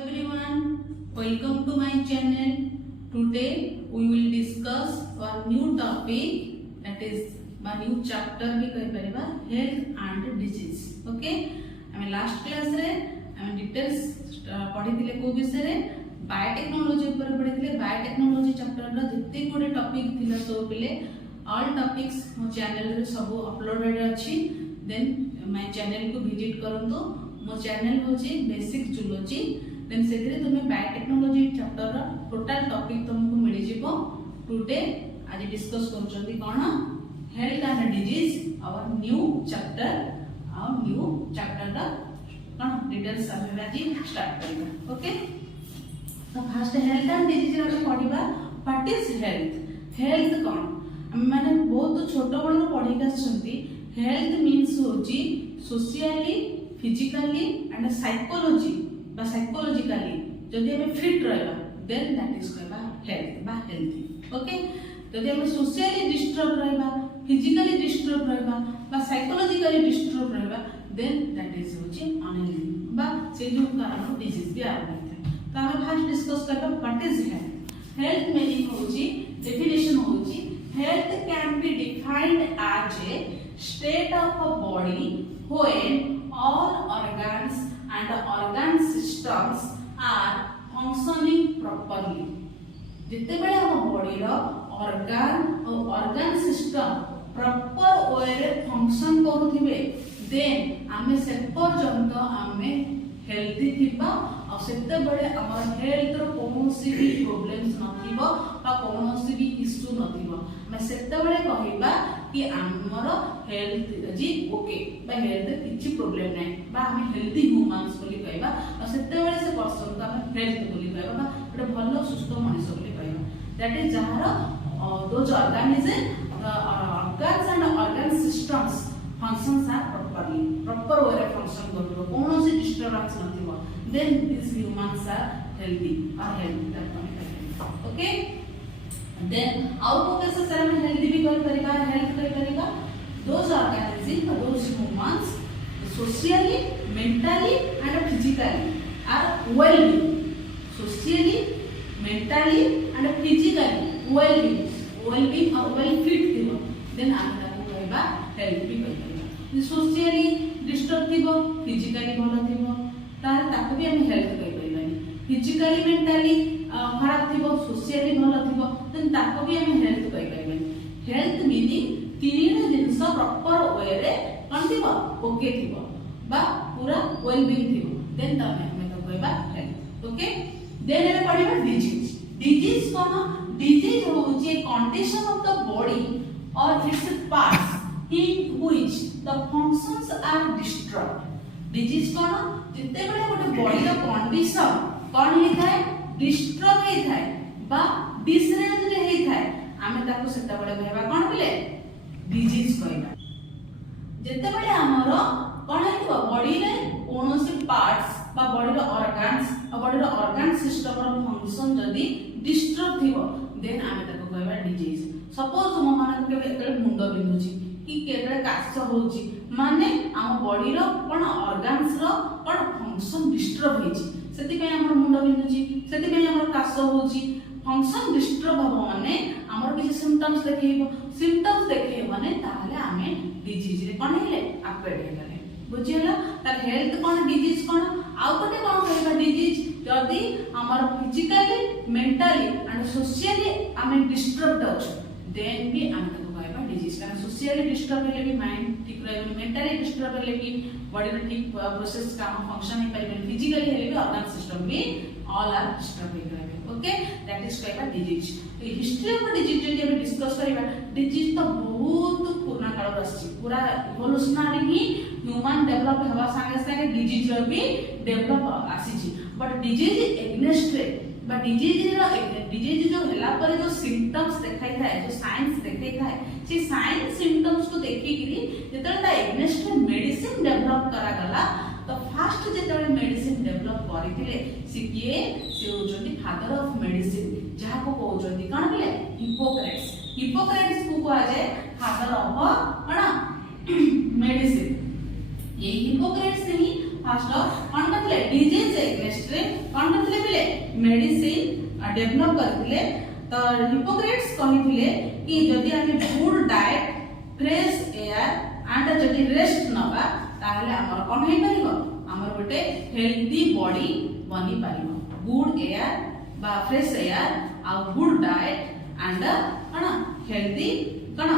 Everyone, welcome to my channel. Today we will discuss our new topic, that is my new chapter भी कह परिबा health and disease. Okay? हमें last class रे हमें details पढ़ी थिले को विषय रे बायोटेक्नोलॉजी ऊपर पढ़ी थिले बायोटेक्नोलॉजी चैप्टर रा जत्ते कोडे टॉपिक थिला सो पिले all topics मो चैनल रे सब अपलोडेड अछि. देन माय चैनल को विजिट करंतो. मो चैनल होची बेसिक जूलॉजी. देन सेतरे तुमे बायोटेक्नोलॉजी चैप्टर रा टोटल टॉपिक तुमको मिली जिवो. टुडे आज डिस्कस करछंती कोन health and disease our new chapter. Our new chapter रा कोन डिटेल्स हम आज स्टार्ट करिबा. ओके, तो फर्स्ट हेल्थ एंड डिजीज रा पढिबा. What is health? हेल्थ कोन माने बहुत छोट बड़ पढी आछंती. हेल्थ मीन्स होची सोशियली फिजिकली एंड साइकोलॉजी बा साइकोलॉजिकली जदि हमें फिट रहबा देन दैट इज कहबा हेल्थ बा हेल्थी. ओके, जदि हमें सोशियली डिस्टर्ब रहबा फिजिकली डिस्टर्ब रहबा बा साइकोलॉजिकली डिस्टर्ब रहबा देन दैट इज होची अनहेल्थी बा से जो कारण डिजीज भी आरंभ होता है. तो हमें फर्स्ट डिस्कस करबा what is health. Health meaning होची डेफिनेशन होची health can be defined as a state of a body when all organs and organ systems are functioning properly. जिते बड़े हम बॉडी रो organ और organ system proper way रे function करूथिबे then आमे से पर्यंत आमे हेल्थी थिबा और सेते बड़े हमर हेल्थ रो कोनोसी भी प्रॉब्लम्स नथिबो बा कोनोसी भी इश्यू नथिबो. मैं सेते बड़े कहिबा कि हमर हेल्थ जी ओके बा हेल्थ किछि प्रॉब्लम नै बा हम हेल्थी ह्यूमंस बोली कहबा. और सेते बड़े से पर्सन को हम हेल्थ बोली कहबा बा एटा भलो सुस्थ मनुष्य बोली कहबा. दैट इज जहार those organism organs and organ systems functions are proper way रे फंक्शन करबो कोनोसी disturbance नथिबो then these humans are healthy or healthy that कमी कहबा. ओके, then आउ को कैसे सर में हेल्दी भी कर परिबा हेल्थ कर परिबा. those organisms or those humans socially mentally and physically are well being. socially mentally and physically well being or well fit थिबो then आमे ताको कहबा हेल्थ भी कर परिबा. सोशियली डिस्टर्ब थिबो फिजिकली भलो थिबो तार ताको भी हम हेल्थ कहि परिबानी. फिजिकली मेंटली खराब थिबो सोशियली भलो थिबो देन ताको भी हम हेल्थ कहि परिबानी. हेल्थ मीनिंग तीन जिंस प्रॉपर वे रे कोन थिबो ओके थिबो बा पूरा वेल बीइंग थिबो देन तमे हम तो कहबा हेल्थ. ओके, देन हम पढिबा डिजीज. डिजीज कोन? डिजीज होची a condition of the body और its parts in which the functions are disturbed. disease कोन जिते बेले गोटे बॉडी रो कंडीशन कोन हे थाए डिस्टर्ब हे थाए बा डिसरेंज रे हे थाए आमे ताको सेता बेले कहबा कोन बिले डिजीज कहबा. जिते बेले हमरो कोन हेतबो बॉडी रे कोनोसी पार्ट्स बा बॉडी रो ऑर्गन्स आ बॉडी रो ऑर्गन सिस्टम रो फंक्शन जदी डिस्टर्ब थिबो देन आमे ताको कहबा डिजीज. सपोज म माने के मुंड बिंदुची कि केतरे काश होची माने हम बॉडी रो कोन ऑर्गन्स रो कोन फंक्शन डिस्टर्ब हेची सेति पे हमर मुंड बिंदुची सेति पे हमर काश होची. फंक्शन डिस्टर्ब हो माने हमर किछ सिम्पटम्स देखे माने ताले हमें डिजीज रे कोन हेले अफेक्ट हेले. बुझियला त हेल्थ कोन डिजीज कोन आउ कोटे कोन कहबा डिजीज जदी हमर फिजिकली मेंटली एंड सोशियली हमें डिस्टर्ब अछि देन भी हम डिजीज. कारण सोशियली डिस्टर्ब हेले भी माइंड ठीक रहबे मेंटली डिस्टर्ब हेले भी बॉडी रो ठीक प्रोसेस काम फंक्शन हे परिबे फिजिकली हेले भी ऑर्गन सिस्टम भी ऑल आर डिस्टर्ब हे रहबे. ओके, दैट इज कहबा डिजीज. हिस्ट्री ऑफ डिजीज जे हम डिस्कस करबा डिजीज तो बहुत पुराना काल रछि पूरा इवोल्यूशनरी ही ह्यूमन डेवलप हेबा संगे संगे डिजीज रो भी डेवलप आसीची. बट डिजीज एग्नेस्ट रे बा डिजीज जो होला पर जो सिम्पटम्स देखाई थाए जो साइंस देखाई थाए से साइंस सिम्पटम्स को देखि कि जेतले ता एग्नेस्ट मेडिसिन डेवलप करा गला. तो फर्स्ट जेतले मेडिसिन डेवलप करिथिले से किए से होजोंती फादर ऑफ मेडिसिन जहा को कहउजोंती कोन बिले हिप्पोक्रेट्स. हिप्पोक्रेट्स को कहा जाय फादर ऑफ कोन मेडिसिन. ये हिप्पोक्रेट्स ही फास्ट कौन करथिले डिजीज एग्नेस्ट रे कौन करथिले पिले मेडिसिन डेवलप करथिले। तो हिपोक्रेट्स कहिथिले कि जदि आमे good diet fresh air and जदि रेस्ट नबा ताहले हमर कोन हे परिबो हमर गोटे हेल्दी बॉडी बनी परिबो। गुड एयर बा फ्रेश एयर आ गुड डाइट एंड कना हेल्दी कना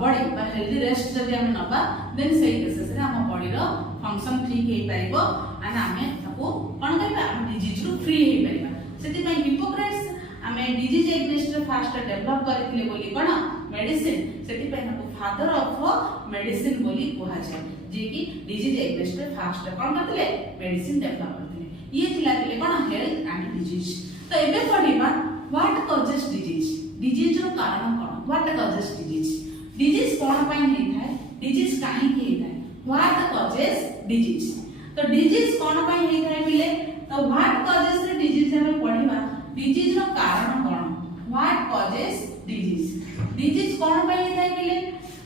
बॉडी बा हेल्दी रेस्ट जदि आमे नबा देन सेही केसेस रे हम बॉडी रो फंक्शन ठीक हे परिबो एंड आमे ताको कोन करबा हम डिजीज रो फ्री हे परिबा। सेति पय हिपोक्रेट्स आमे डिजीज एग्नेस्ट रे फास्ट डेवलप करथिले बोली कोन मेडिसिन सेति पय ताको फादर ऑफ मेडिसिन बोली कोहा जाय जे कि डिजीज एग्नेस्ट रे फास्ट कोन करथिले मेडिसिन डेवलप करथिले। ये थिला थिले कोन हेल्थ एंड डिजीज। तो एबे पढिबा व्हाट कॉजेस डिजीज डिजीज रो कारण कोन व्हाट कॉजेस डिजीज डिजीज कोन पय हे थाय डिजीज काहे के हे थाय व्हाट कॉजेस डिजीज। तो डिजीज कोन पय हे थाय बिले तो व्हाट कॉजेस रे डिजीज हम पढिबा डिजीज रो कारण कोन व्हाट कॉजेस डिजीज डिजीज कोन पय हे थाय बिले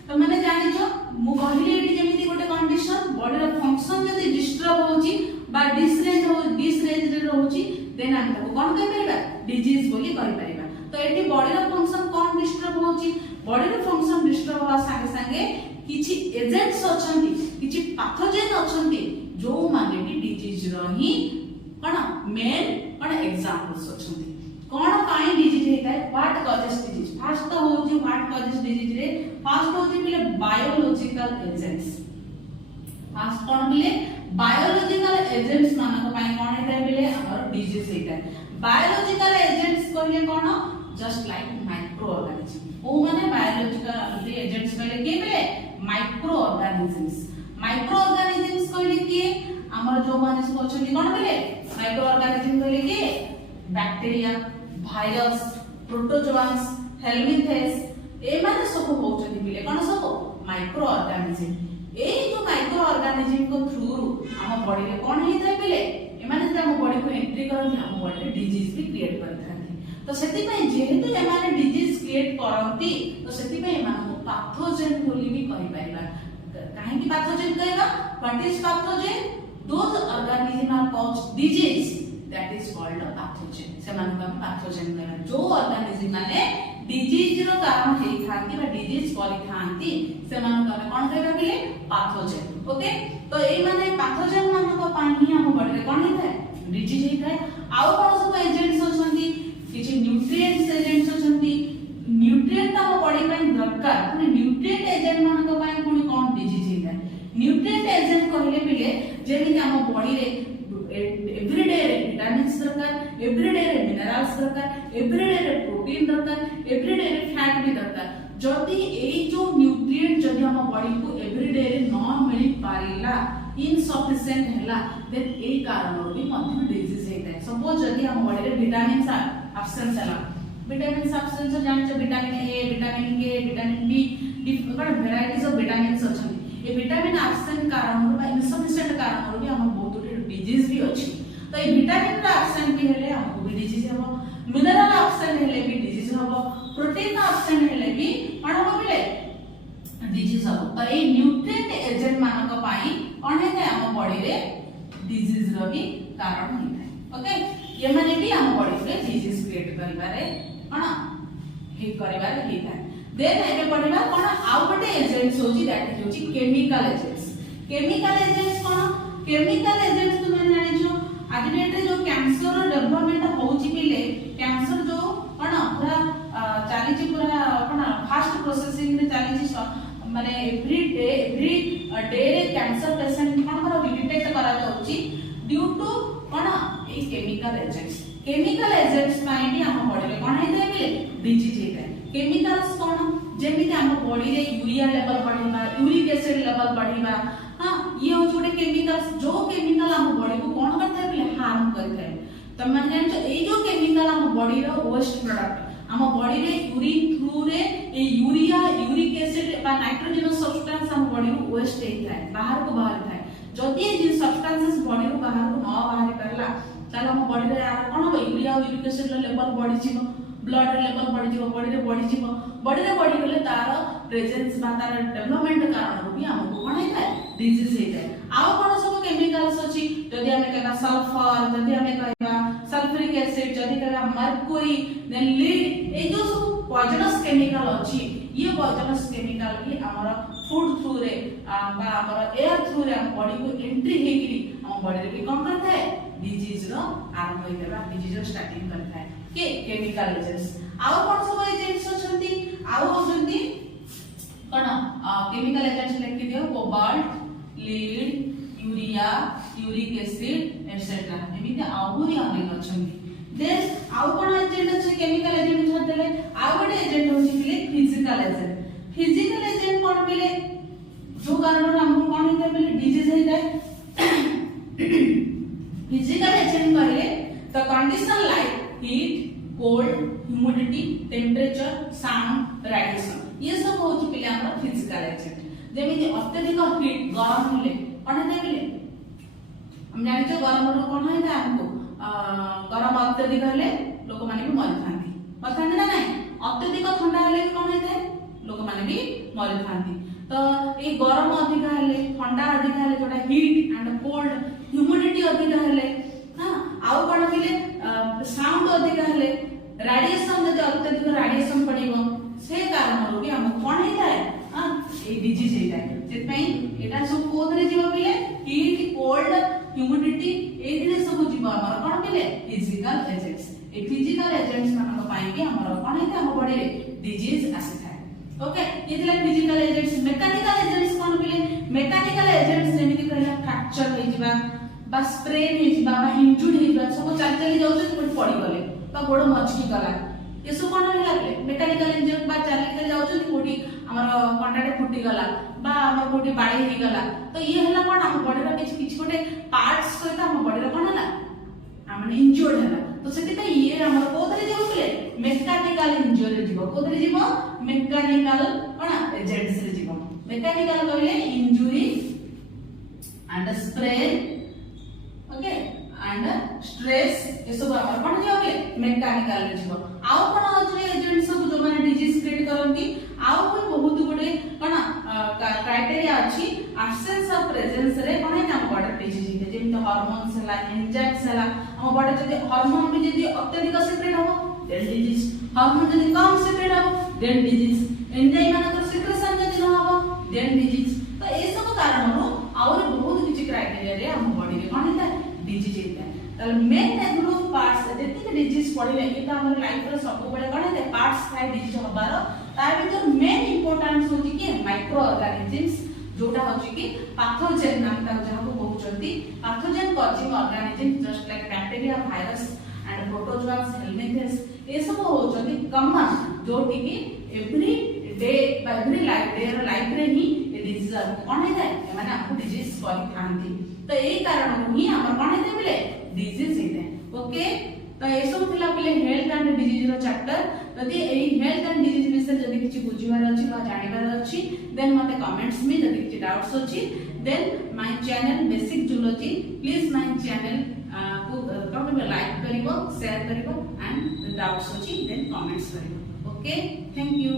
तो माने जानि जो मु कहली एटी जेमिति गोटे कंडीशन बॉडी रो फंक्शन जदि डिस्टर्ब होची बा डिसरेंज रे रहउची देन हम ताको कोन कहि परिबा डिजीज बोली कहि परिबा। तो एटी बॉडी रो फंक्शन कोन डिस्टर्ब होची बॉडी रो फंक्शन डिस्टर्ब होवा संगे संगे किछि एजेंट्स अछंती किछि पैथोजेन अछंती जो माने कि डिजीज रो ही कोन मेन कोन एग्जांपल्स अछंती कोन काई डिजीज हेता व्हाट कॉजेस डिजीज। फर्स्ट तो होची व्हाट कॉजेस डिजीज रे फर्स्ट होची बिले बायोलॉजिकल एजेंट्स फर्स्ट कोन बिले बायोलॉजिकल एजेंट्स मानक पय कोन हेता बिले हमर डिजीज हेता। बायोलॉजिकल एजेंट्स कहले कोन जस्ट लाइक माइक्रो ऑर्गेनिज्म ओ माने बायोलॉजिकल एजेंट्स कहले के बिले माइक्रो ऑर्गेनिजम्स कहले कि हमर जो माने सब अछली कोन बिले माइक्रो ऑर्गेनिज्म कहले कि बैक्टीरिया भाइरस प्रोटोजोआन्स हेल्मिन्थेस ए माने सब होचनी बिले कोन सब माइक्रो ऑर्गेनिज्म। ए जो माइक्रो ऑर्गेनिज्म को थ्रू हम बॉडी रे कोन हे थाय बिले ए माने जे हम बॉडी को एंट्री करथि हम बॉडी रे डिजीज भी क्रिएट करथि। तो सेति पय जेहेतु ए माने डिजीज क्रिएट करंती तो सेति पय मान को पैथोजेन बोली भी कहि परिबा। काहे कि पैथोजेन कहबा what is pathogen those organism are cause disease that is called pathogen से मान को पैथोजेन कहबा। जो ऑर्गेनिज्म माने डिजीज रो कारण हे थांती बा डिजीज करि थांती से मान को कोन कहबा बिले पैथोजेन। ओके तो ए माने पैथोजेन मान को पानी हम बॉडी रे कोन हे थाय डिजीज हे थाय। आउ कोन सब एजेंट्स अछंती किछि न्यूट्रिएंट्स एजेंट्स अछंती न्यूट्रिएंट हम बॉडी पे दरकार पुनी न्यूट्रिएंट एजेंट मान को पय पुनी कोन डिजीज हे थाय। न्यूट्रिएंट एजेंट कहले बिले जेमिति हम बॉडी रे एवरीडे रे विटामिन्स दरकार एवरीडे रे मिनरल्स दरकार एवरीडे रे प्रोटीन दरकार एवरीडे रे फैट भी दरकार। जदि एई जो न्यूट्रिएंट जदि हम बॉडी को एवरीडे रे न मिली पारिला इनसफिशिएंट हैला देन एई कारण रो भी मध्य डिजीज हेता। सपोज जदि हम बॉडी रे विटामिन्स एब्सेंस हैला विटामिन्स एब्सेंस जानि छ vitamin A vitamin K vitamin B different varieties of vitamins अछन ए विटामिन एब्सेंट कारण रो बा इनसफिशिएंट कारण रो भी हम बहुत डिजीज भी अछि। तो ए विटामिन रा एब्सेंट भी हेले हमको भी डिजीज हबो मिनरल एब्सेंट हेले भी डिजीज हबो प्रोटीन एब्सेंट हेले भी कोन हबो बिले डिजीज हबो। तो ए न्यूट्रिएंट एजेंट मानक पाई कोन हेते हम बॉडी रे डिजीज रो भी कारण हेता। ओके ये माने भी हम बॉडी रे डिजीज क्रिएट करिबारे कोन हे करिबारे हेता। देन एबे पढिबा कोन आउ गोटे एजेंट्स होची दैट इज होची केमिकल एजेंट्स। केमिकल एजेंट्स कोन केमिकल एजेंट्स तुम जानि जो आज डेट रे जो कैंसर डेवलपमेंट होची पिले कैंसर जो कोन पूरा चाली छि पूरा कोन फास्ट प्रोसेसिंग रे चाली छि माने एवरी डे रे कैंसर पेशेंट कोन करा डिटेक्ट करा जाउची ड्यू टू कोन ए केमिकल एजेंट्स पाई भी हम बॉडी रे कोन हेते बिले डिजीज हेते। केमिकल्स कोन जेमिति हम बॉडी रे यूरिया लेवल बढ़िबा यूरिक एसिड लेवल बढ़िबा हां ये हो छोटे केमिकल्स जो केमिकल हम बॉडी को कोन करता है बिले हार्म करता है। त मन जान जो ए जो केमिकल हम बॉडी रो वेस्ट प्रोडक्ट हम बॉडी रे यूरिन थ्रू रे ए यूरिया यूरिक एसिड बा नाइट्रोजनस सब्सटेंस हम बॉडी रो वेस्ट हेता है बाहर को बाहर था। जदि ए सब्सटेंसेस बॉडी रो बाहर को न बाहर करला ताले हम बॉडी रे कोन हो यूरिया यूरिक एसिड लेवल बढ़ी जिवो ब्लड लेवल बढ़ी जिवो बॉडी रे बढ़ी गले तार प्रेजेंस बा तार डेवलपमेंट कारण भी हमको कोन हेता डिजीज हेता। आउ कोन सब केमिकल्स अछि जदि हमें कहबा सल्फर, जदि हमें कहबा सल्फ्यूरिक एसिड, जदि कहबा मर्क्यूरी, देन लीड, ए जो सब पॉइजनस केमिकल अछि, ये पॉइजनस केमिकल भी हमर फूड थ्रू रे बा हमर एयर थ्रू रे हम बॉडी को एंट्री हेगिरी हम बॉडी रे भी कम करता है डिजीज रो आरंभ होई देबा, डिजीज रो स्टार्टिंग करता है के केमिकल एजेंट्स। आउ कोन सब एजेंट्स अछंती, आउ होजंती कोन केमिकल एजेंट्स लिखि दियो, cobalt, lead, urea, uric acid etcetera, एमिते आहुरी अनेक अछंती। देन आउ कोन एजेंट अछि केमिकल एजेंट छाडले, आउ गोटे एजेंट होछि कि फिजिकल एजेंट। फिजिकल एजेंट कोन मिले जो कारण हमको कोन हेता मिले डिजीज हेता फिजिकल एजेंट कहले the condition like heat, cold, humidity, temperature, sound, radiation, ये सब होछि पिले हमर फिजिकल एजेंट। जेमिति अत्यधिक हीट गरम होले कोन हेता मिले हम जानि छ गरम रो कोन हेता हमको गरम अत्यधिक हेले लोक माने भी मरि थांती, बताने ना नहीं अत्यधिक ठंडा हेले भी कोन हेता लोक माने भी मरि थांती। तो ए गरम अधिक हेले, ठंडा अधिक हेले, जोटा हीट एंड कोल्ड, ह्यूमिडिटी अधिक हेले, हां आउ कोन मिले साउंड अधिक हेले, रेडिएशन जदि अत्यधिक रेडिएशन पड़िबो से कारण रो भी हम कोन हेता हां ए डिजीज हेता। जे पई एटा सब कोदरे जीव मिले हीट, कोल्ड, ह्यूमिडिटी, एदिले सब जीव हमर कोन मिले physical agents. A physical agents मानक पई भी हमर कोन हेता हम बॉडी रे डिजीज आसी थाए। ओके ये दिला फिजिकल एजेंट्स। मैकेनिकल एजेंट्स कोन मिले, मैकेनिकल एजेंट्स जेमिति कहला फ्रैक्चर होई जिबा बा स्प्रेन होई जिबा बा इंजुरी होई जिबा, सब चल चली जाउ छै कोइ पड़ी गले बा गोड़ मचकी गला, ये सब कोन होला मैकेनिकल एजेंट। बा चली चली जाउ छै कोठी हमर कंटाटे फुटी गला बा हमर कोठी बाड़ी ही गला, तो ये हला कोन हम बॉडी रा किछ गोटे पार्ट्स सहित हम बॉडी रा कोन हला हमने इंजर्ड हला। तो सेति पे ये हमर कोदरे जीव मिले मैकेनिकल इंजरी जीव, कोदरे जीव मैकेनिकल कोन एजेंट्स रे जीव। मैकेनिकल कहले injury and sprain, okay and stress, ये सब हमर कोन जीव मिले मैकेनिकल रे जीव। आउ कोन होछि एजेंट सब जो माने डिजीज क्रिएट करंती, आउ कोन बहुत गुडे कोन क्राइटेरिया अछि एब्सेंस ऑफ प्रेजेंस रे कोन है हम बॉडी डिजीज हे, जेमि हार्मोन्स हला, एंजाइम्स हला, हम बॉडी जदि हार्मोन भी जदि अत्यधिक सिक्रेट हो देन डिजीज, हार्मोन जदि कम सिक्रेट हो देन डिजीज, एंजाइम मानकर सिक्रेशन जदि न हो देन डिजीज। तो ए सब कारण रो और बहुत किछि क्राइटेरिया रे हम बॉडी रे कोन हेता डिजीज हेता। तल मेन ग्रुप पार्ट्स जति डिजीज पड़िले एटा हमर लाइफ रे सब बेले कोन हेता पार्ट्स थाय डिजीज होबार, तार भीतर मेन इंपोर्टेंस होछि कि माइक्रो ऑर्गेनिजम्स, जोटा होछि कि पैथोजेन नाम ता जहां को कहउचंती pathogen causing organism just like bacteria, virus and protozoas, helminthes, ए सब होचंती कॉमन जोटी कि every day by every life रे ही ए डिजीज कोन हेता माने आपको डिजीज करि थांती। तो एई कारण ही हमर कोन हेता मिले डिजीज हेता। ओके तो ए सब थिला पिले हेल्थ एंड डिजीज रो चैप्टर। जदि एई हेल्थ एंड डिजीज विषय जदि किछि बुझिबार अछि बा जानिबार अछि देन मते कमेंट्स में जदि किछि डाउट्स अछि then my channel basic zoology, please my channel को कमेंट लाइक करिवो, शेयर करिवो एंड डाउट्स अछि देन कमेंट्स करिवो। Okay thank you.